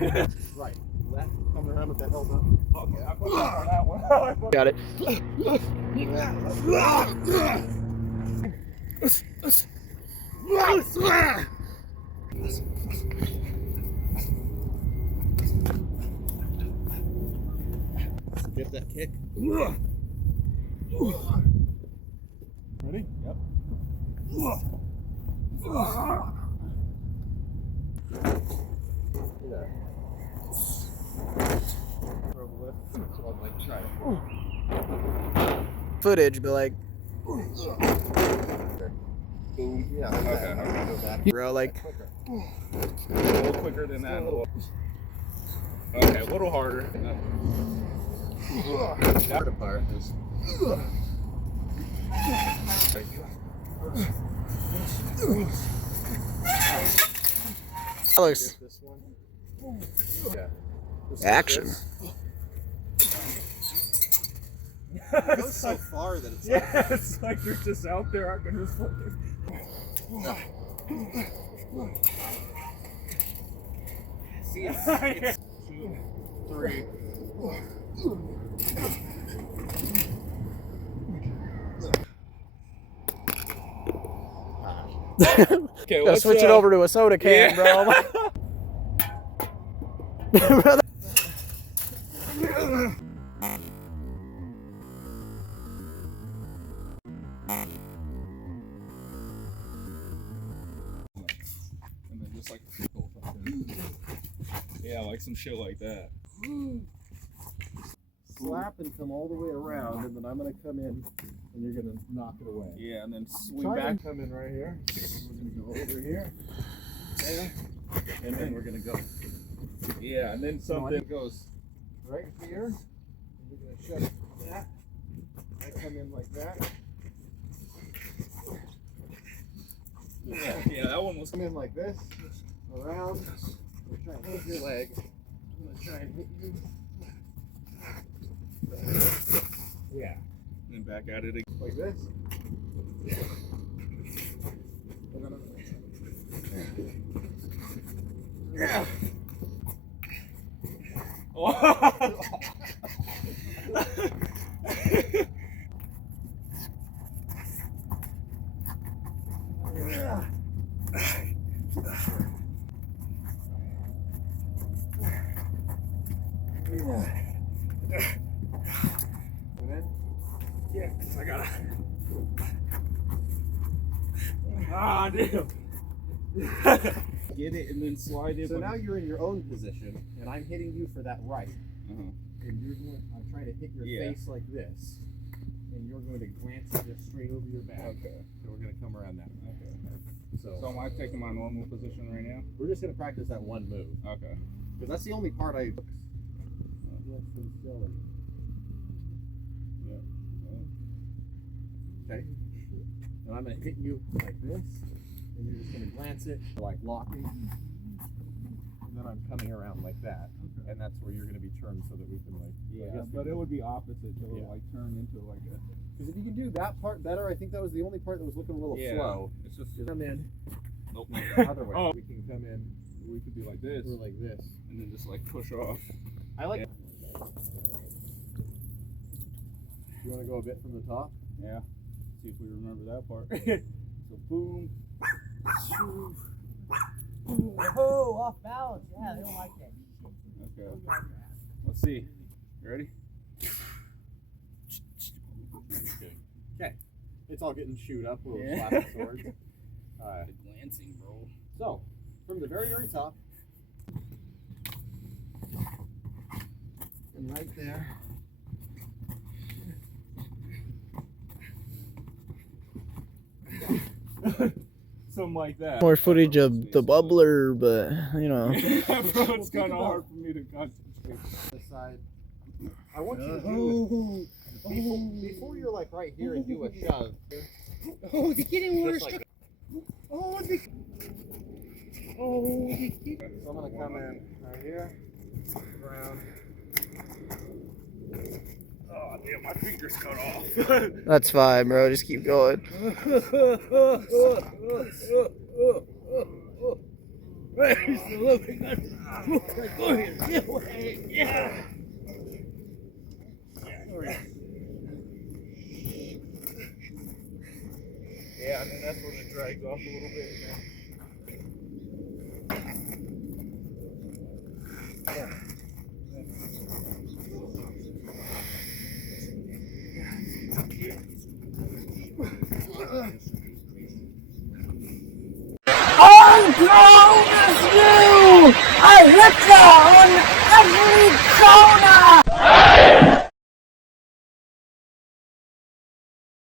Right. Left, coming around with that elbow. Okay, I put that on that one. Got it. Get that kick. Ready? Yep. Footage, but like, Boom. Yeah. Okay. bro, like, A little quicker than that. Okay, a little harder. That part is. Alex, This one. Yeah. action. It goes so far that it's Yeah, it's like you're just out there. I can just fucking. See, it's 2, 3. Okay, Gotta switch it over to a soda can, bro. Brother. And then just like, yeah, like some shit like that. Slap and come all the way around, and then I'm gonna come in, and you're gonna knock it away. Yeah, and then swing Try back. and come in right here. We're gonna go over here, there, and then we're gonna go Yeah, and then something goes. right here. And we're gonna shut that. I come in like that. Yeah, that one was. Come in like this, around. I'm gonna try and hit your leg. I'm gonna try and hit you. Yeah, And back at it again. like this. Yeah. Yeah, 'cause I gotta. Ah, damn. Get it and then slide it. So now you're in your own position, and I'm hitting you for that right. Uh-huh. And you're going. I'm trying to hit your Yeah. face like this, and you're going to glance just straight over your back. Okay. So we're gonna come around that way. Okay. So, So am I taking my normal position right now? we're just gonna practice that one move Okay. because that's the only part I. Okay. And I'm gonna hit you like this, and you're just gonna glance it, like locking. And then I'm coming around like that, and that's where you're gonna be turned so that we can like. Yeah, but it would be opposite. So it would like turn into like a. Because if you can do that part better, I think that was the only part that was looking a little Yeah. slow. It's just. Come in. Nope. The other way. Oh. We can come in. We could be like this, We're like this. and then just like push off. I like. Yeah. You want to go a bit from the top? Yeah. See if we remember that part. So boom. Oh, off balance. Yeah, they don't like that. Okay. Let's see. You ready? Okay. It's all getting shoot up. We're Yeah. slapping swords. Alright. The glancing, bro. So, from the very, very top. And right there. Something like that. More footage of the bubbler, but you know. Yeah, bro, it's kind of hard for me to concentrate. This side. I want you to do before you're like right here and do a shove. Oh, it's getting worse. Just like Oh, the. Oh, the. So I'm gonna come in right here, around. Oh, damn, my finger's cut off. That's fine, bro. Just keep going. Where's the looking at? Go here. Get away. Yeah. Yeah, I mean that's when it drags off a little bit. I'm grown as you! I hit ya on every corner!